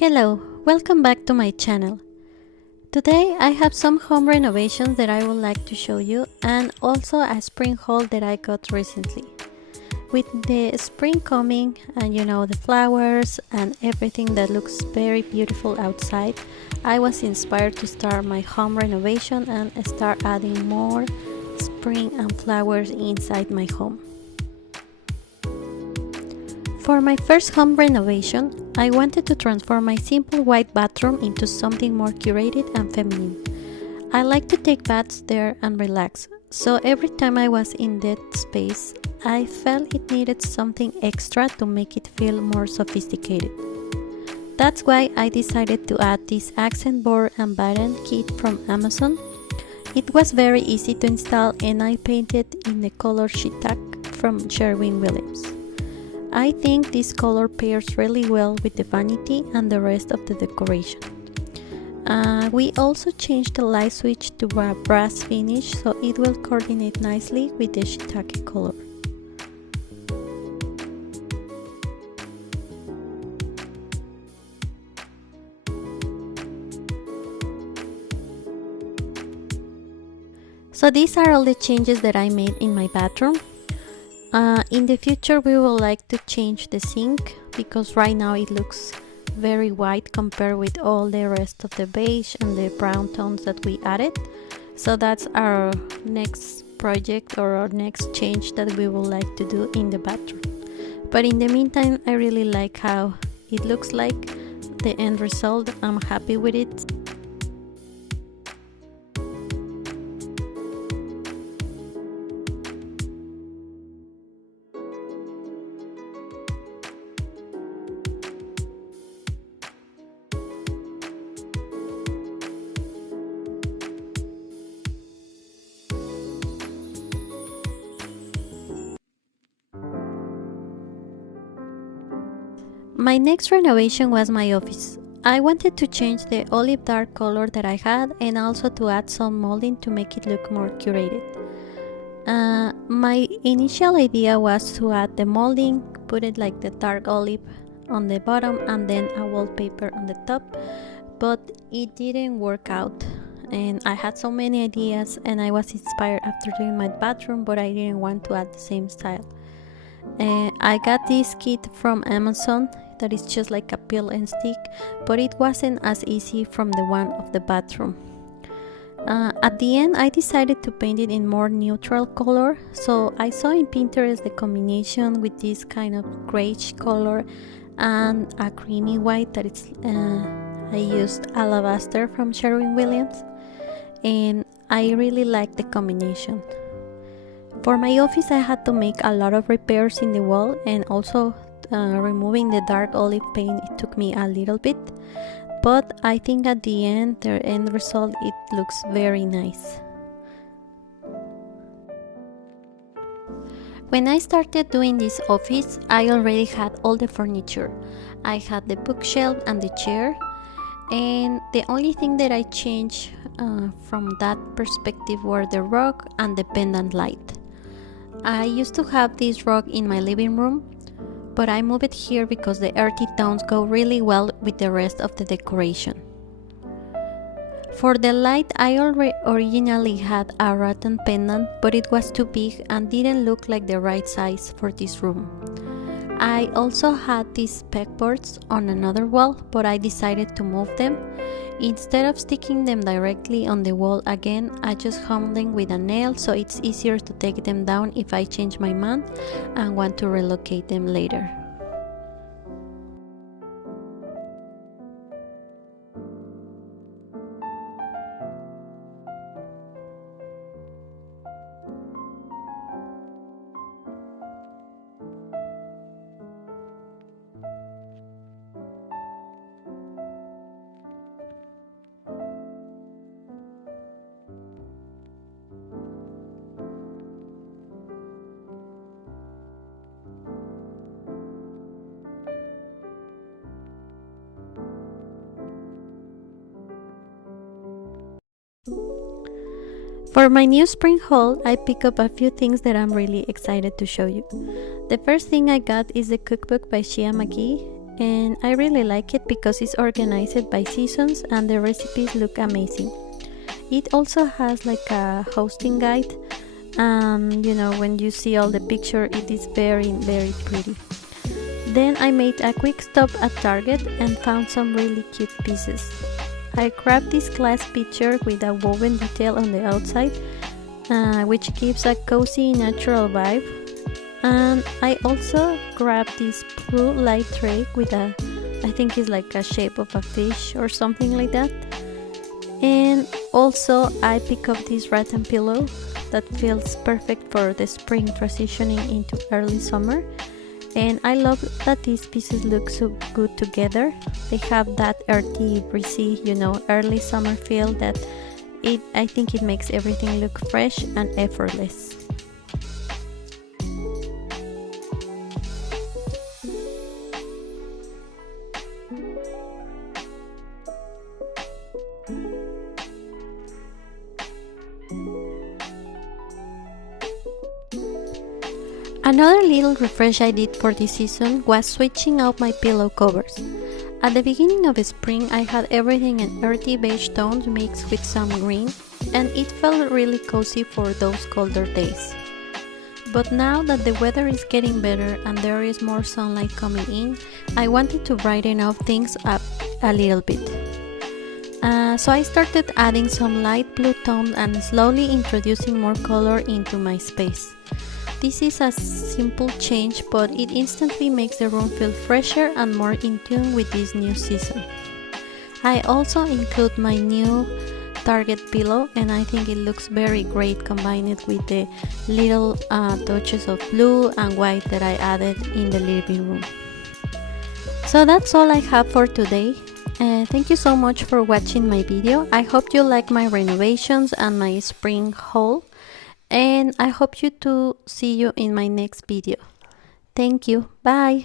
Hello, welcome back to my channel. Today I have some home renovations that I would like to show you and also a spring haul that I got recently. With the spring coming and the flowers and everything that looks very beautiful outside, I was inspired to start my home renovation and start adding more spring and flowers inside my home. For my first home renovation, I wanted to transform my simple white bathroom into something more curated and feminine. I like to take baths there and relax, so every time I was in that space, I felt it needed something extra to make it feel more sophisticated. That's why I decided to add this accent board and Batten kit from Amazon. It was very easy to install and I painted in the color Shiitake from Sherwin-Williams. I think this color pairs really well with the vanity and the rest of the decoration. We also changed the light switch to a brass finish so it will coordinate nicely with the Shiitake color. So these are all the changes that I made in my bathroom. In the future we would like to change the sink because right now it looks very white compared with all the rest of the beige and the brown tones that we added. So that's our next project or our next change that we would like to do in the bathroom. But in the meantime, I really like how it looks like, the end result. I'm happy with it. My next renovation was my office. I wanted to change the olive dark color that I had and also to add some molding to make it look more curated. My initial idea was to add the molding, put it like the dark olive on the bottom and then a wallpaper on the top, but it didn't work out and I had so many ideas and I was inspired after doing my bathroom, but I didn't want to add the same style. I got this kit from Amazon that is just like a peel and stick, but it wasn't as easy from the one of the bathroom. At the end I decided to paint it in more neutral color, so I saw in Pinterest the combination with this kind of grayish color and a creamy white that it's I used alabaster from Sherwin-Williams and I really like the combination. For my office I had to make a lot of repairs in the wall and also removing the dark olive paint, it took me a little bit, but I think at the end, the end result, it looks very nice. When I started doing this office, I already had all the furniture. I had the bookshelf and the chair, and the only thing that I changed from that perspective were the rug and the pendant light. I used to have this rug in my living room, but I moved it here because the earthy tones go really well with the rest of the decoration. For the light, I originally had a rattan pendant, but it was too big and didn't look like the right size for this room. I also had these pegboards on another wall, but I decided to move them. Instead of sticking them directly on the wall again, I just hung them with a nail so it's easier to take them down if I change my mind and want to relocate them later. For my new spring haul, I pick up a few things that I'm really excited to show you. The first thing I got is the cookbook by Shia McGee. and I really like it because it's organized by seasons and the recipes look amazing. It also has like a hosting guide, and you know, when you see all the picture, it is very pretty. Then I made a quick stop at Target and found some really cute pieces. I grabbed this glass pitcher with a woven detail on the outside, which gives a cozy natural vibe. And I also grabbed this blue light tray with a, I think it's like a shape of a fish or something like that. And also I picked up this rattan pillow that feels perfect for the spring transitioning into early summer. And I love that these pieces look so good together. They have that earthy, breezy, you know, early summer feel that I think it makes everything look fresh and effortless. Another little refresh I did for this season was switching out my pillow covers. At the beginning of spring, I had everything in earthy beige tones mixed with some green, and it felt really cozy for those colder days. But now that the weather is getting better and there is more sunlight coming in, I wanted to brighten up things up a little bit. So I started adding some light blue tone and slowly introducing more color into my space. This is a simple change, but it instantly makes the room feel fresher and more in tune with this new season. I also include my new Target pillow, and I think it looks very great combined with the little touches of blue and white that I added in the living room. So that's all I have for today. Thank you so much for watching my video. I hope you like my renovations and my spring haul. And I hope you to see you in my next video. Thank you. Bye.